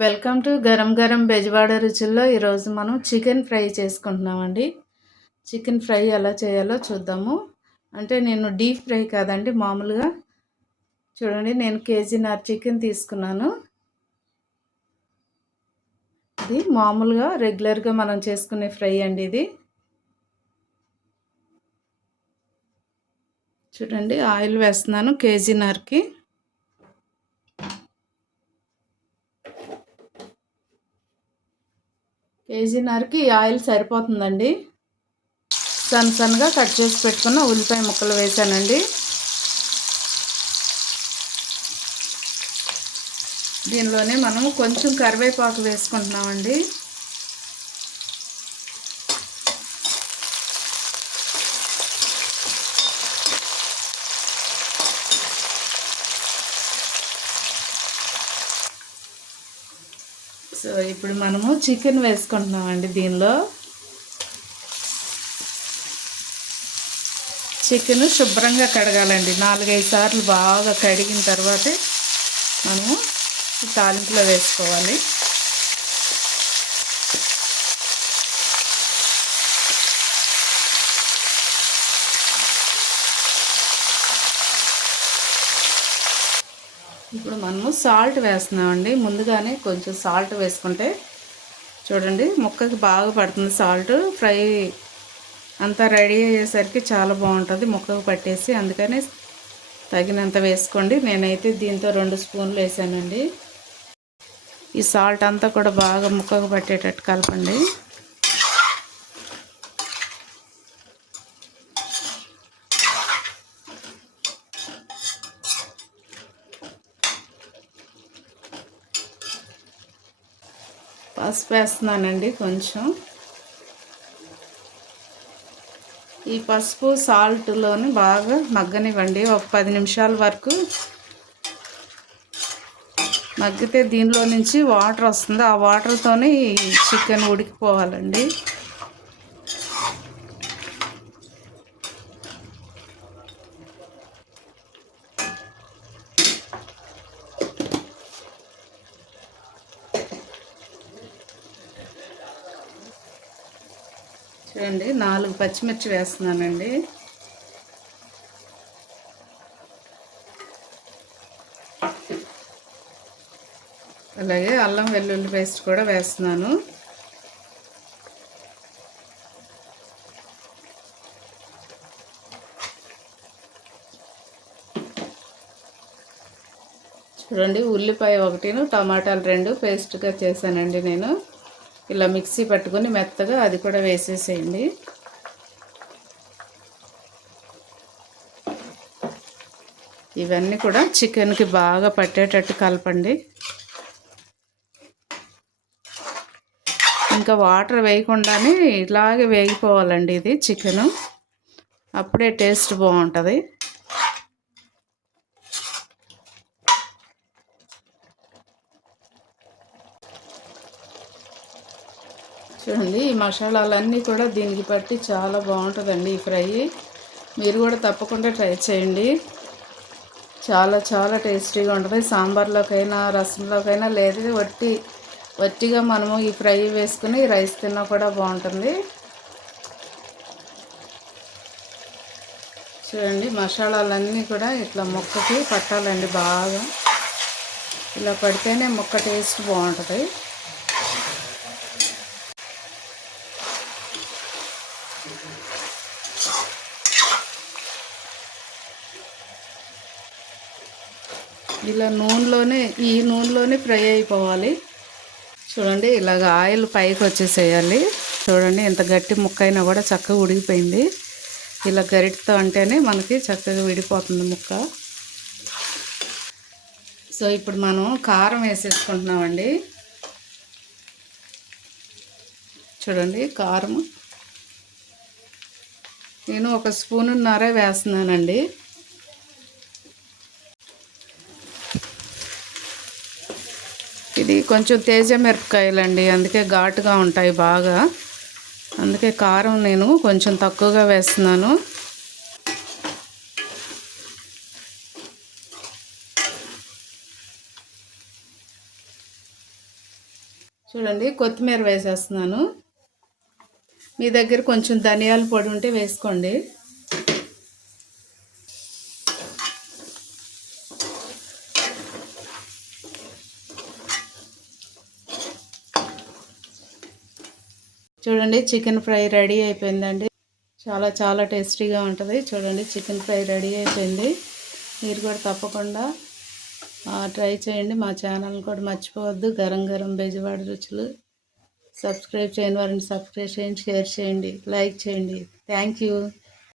Welcome to garam garam Bezawada రుచుల్లో ఈరోజు మనం chicken fry చేసుకుంటున్నామండి. Chicken fry ఎలా చేయాలో చూద్దాము. అంటే నేను డీప్ ఫ్రై కాదండి, మామూలుగా చూడండి. నేను కేజీన్నర చికెన్ తీసుకున్నాను. ఇది మామూలుగా రెగ్యులర్గా మనం చేసుకునే ఫ్రై అండి. ఇది చూడండి, ఆయిల్ వేస్తున్నాను కేజీన్నరకి. కేజీన్నరకి ఆయిల్ సరిపోతుందండి. సన్నగా కట్ చేసి పెట్టుకున్న ఉల్లిపాయ ముక్కలు వేసానండి. దీనిలోనే మనం కొంచెం కరివేపాకు వేసుకుంటున్నామండి. సో ఇప్పుడు మనము చికెన్ వేసుకుంటున్నామండి. దీనిలో చికెన్ శుభ్రంగా కడగాలండి. 4-5 సార్లు బాగా కడిగిన తర్వాతే మనము తాలింపులో వేసుకోవాలి. ఇప్పుడు మనము సాల్ట్ వేస్తున్నామండి. ముందుగానే కొంచెం సాల్ట్ వేసుకుంటే చూడండి ముక్కకి బాగా పడుతుంది సాల్ట్. ఫ్రై అంతా రెడీ అయ్యేసరికి చాలా బాగుంటుంది ముక్కకు పట్టేసి, అందుకని తగినంత వేసుకోండి. నేనైతే దీంతో 2 స్పూన్లు వేసానండి. ఈ సాల్ట్ అంతా కూడా బాగా ముక్కకు పట్టేటట్టు కలపండి. పసుపు వేస్తున్నానండి కొంచెం. ఈ పసుపు సాల్ట్లోని బాగా మగ్గనివ్వండి. ఒక 10 నిమిషాల వరకు మగ్గితే దీనిలో నుంచి వాటర్ వస్తుంది. ఆ వాటర్తోనే చికెన్ ఉడికిపోవాలండి. చూడండి 4 పచ్చిమిర్చి వేస్తున్నానండి. అలాగే అల్లం వెల్లుల్లి పేస్ట్ కూడా వేస్తున్నాను. చూడండి ఉల్లిపాయ 1, టమాటాలు 2 పేస్ట్గా చేశానండి నేను. ఇలా మిక్సీ పట్టుకొని మెత్తగా అది కూడా వేసేసేయండి. ఇవన్నీ కూడా చికెన్కి బాగా పట్టేటట్టు కలపండి. ఇంకా వాటర్ వేయకుండానే ఇలాగే వేగిపోవాలండి ఇది చికెను. అప్పుడే టేస్ట్ బాగుంటుంది. చూడండి ఈ మసాలాలన్నీ కూడా దీనికి పట్టి చాలా బాగుంటుందండి ఈ ఫ్రై. మీరు కూడా తప్పకుండా ట్రై చేయండి. చాలా టేస్టీగా ఉంటుంది. సాంబార్లోకైనా రసంలోకైనా లేదా వట్టిగా మనము ఈ ఫ్రై వేసుకుని రైస్ తిన్నా కూడా బాగుంటుంది. చూడండి మసాలాలన్నీ కూడా ఇట్లా ముక్కకి పట్టాలండి బాగా. ఇలా పడితేనే ముక్క టేస్ట్ బాగుంటుంది. ఇలా ఈ నూనెలోనే ఫ్రై అయిపోవాలి. చూడండి ఇలాగ ఆయిల్ పైకి వచ్చేసేయాలి. చూడండి ఎంత గట్టి ముక్క అయినా కూడా చక్కగా ఉడికిపోయింది. ఇలా గరిటతో అంటేనే మనకి చక్కగా విడిపోతుంది ముక్క. సో ఇప్పుడు మనం కారం వేసేసుకుంటున్నామండి. చూడండి కారం నేను 1 స్పూనున్నర వేస్తున్నానండి. ఇది కొంచెం తేజ మిరపకాయలండి, అందుకే ఘాటుగా ఉంటాయి బాగా. అందుకే కారం నేను కొంచెం తక్కువగా వేస్తున్నాను. చూడండి కొత్తిమీర వేసేస్తున్నాను. మీ దగ్గర కొంచెం ధనియాల పొడి ఉంటే వేసుకోండి. చూడండి చికెన్ ఫ్రై రెడీ అయిపోయిందండి. చాలా చాలా టేస్టీగా ఉంటుంది. చూడండి చికెన్ ఫ్రై రెడీ అయిపోయింది. మీరు కూడా తప్పకుండా ట్రై చేయండి. మా ఛానల్ కూడా మర్చిపోవద్దు. గరం గరం బెజవాడ రుచులు. సబ్స్క్రైబ్ చేయని వారిని సబ్స్క్రైబ్ చేయండి, షేర్ చేయండి, లైక్ చేయండి. Thank you.